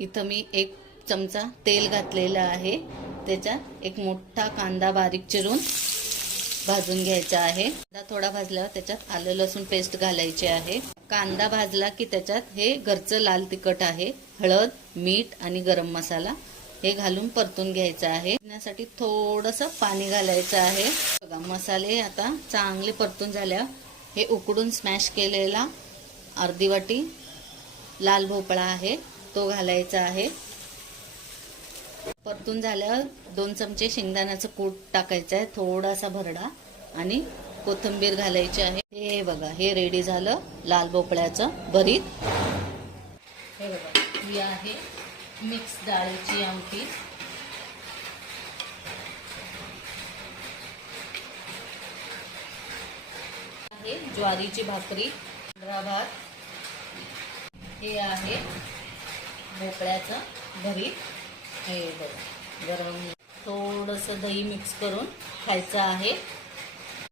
इथं मी 1 चमचा तेल घातलेलं आहे. त्याच्यात एक मोठा कांदा बारीक चिरून भाजून घ्यायचा आहे. कांदा थोडा भाजल्यावर त्याच्यात आलं लसूण पेस्ट घालायची आहे. कांदा भाजला की त्याच्यात हे घरचं लाल तिखट आहे, हळद, मीठ आणि गरम मसाला हे घालून परतून घ्यायचं आहे. त्यासाठी थोडंसं पाणी घालायचं आहे. बघा मसाले आता चांगले परतून झाल्यावर हे उकडून स्मॅश केलेला अर्धी वाटी लाल भोपळा आहे तो घालायचा आहे. परतून झाल्यावर 2 चमचे शेंगदाण्याचं कूट टाकायचं आहे, थोडासा भरडा आणि कोथिंबीर घालायची आहे. हे बघा हे रेडी झालं लाल भोपळ्याचं भरीत. हे बघा ही आहे मिक्स डाळीची आमटी. आहे ज्वारीची भाकरी, पांढरा भात. हे आहे भोपळ्याचं भरीत. हे बघा गरम थोडंसं दही मिक्स करून खायचं आहे.